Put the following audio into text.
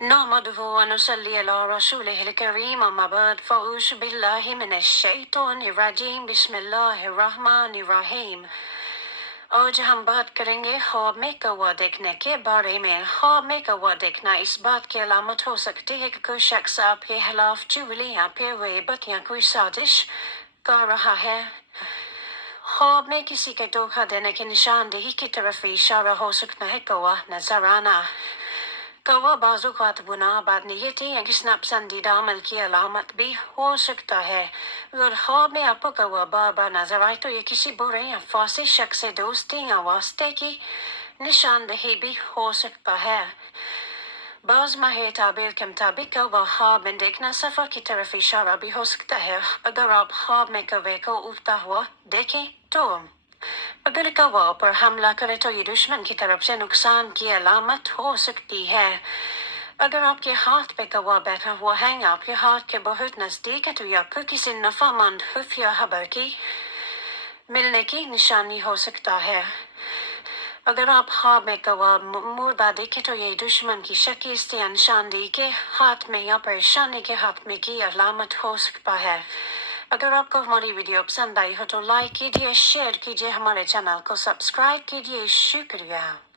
نحمده ونصلي على رسوله الكريم أما بعد فأعوذ بالله من الشیطان الرجیم بسم اللہ الرحمن الرحیم آج ہم بات کریں گے خواب میں کوا دیکھنے کے بارے میں۔ خواب میں کوا دیکھنا اس بات کی علامت ہو سکتی ہے کہ کوئی شخص آپ کے خلاف چغلی یا پھر غیبت یا کوئی سازش کر رہا ہے۔ خواب میں کسی کے دھوکہ دینے کی نشاندہی کی طرف اشارہ ہو سکتا ہے۔ کوا نظر آنا، کوا بعض اوقات گناہ بدنیتی یا کسی ناپسندیدہ عمل کی علامت بھی ہو سکتا ہے۔ اگر خواب میں آپ کو کوا بار بار نظر آئے تو یہ کسی برے یا فاسد شخص سے دوستی یا واسطے کی نشاندہی بھی ہو سکتا ہے۔ بعض ماہر تعبیر کے مطابق کوا خواب میں دیکھنا سفر کی طرف اشارہ بھی ہو سکتا ہے۔ اگر آپ خواب میں کوے کو اڑتا ہوا دیکھیں تو اگر کوا پر حملہ کرے تو یہ دشمن کی طرف سے نقصان کی علامت ہو سکتی ہے۔ اگر آپ کے ہاتھ پہ کوا بیٹھا ہوا ہے یا آپ کے ہاتھ کے بہت نزدیک ہے تو یہ آپ کو کسی نفع مند خفیہ خبر کی ملنے کی نشانی ہو سکتا ہے۔ اگر آپ خواب میں کوا مردہ دیکھیں تو یہ دشمن کی شکست یا نشاندہی کے ہاتھ میں یا پریشانی کے ہاتھ میں کی علامت ہو سکتا ہے۔ اگر آپ کو ہماری ویڈیو پسند آئی ہو تو لائک کیجیے، شیئر کیجیے، ہمارے چینل کو سبسکرائب کیجیے۔ شکریہ۔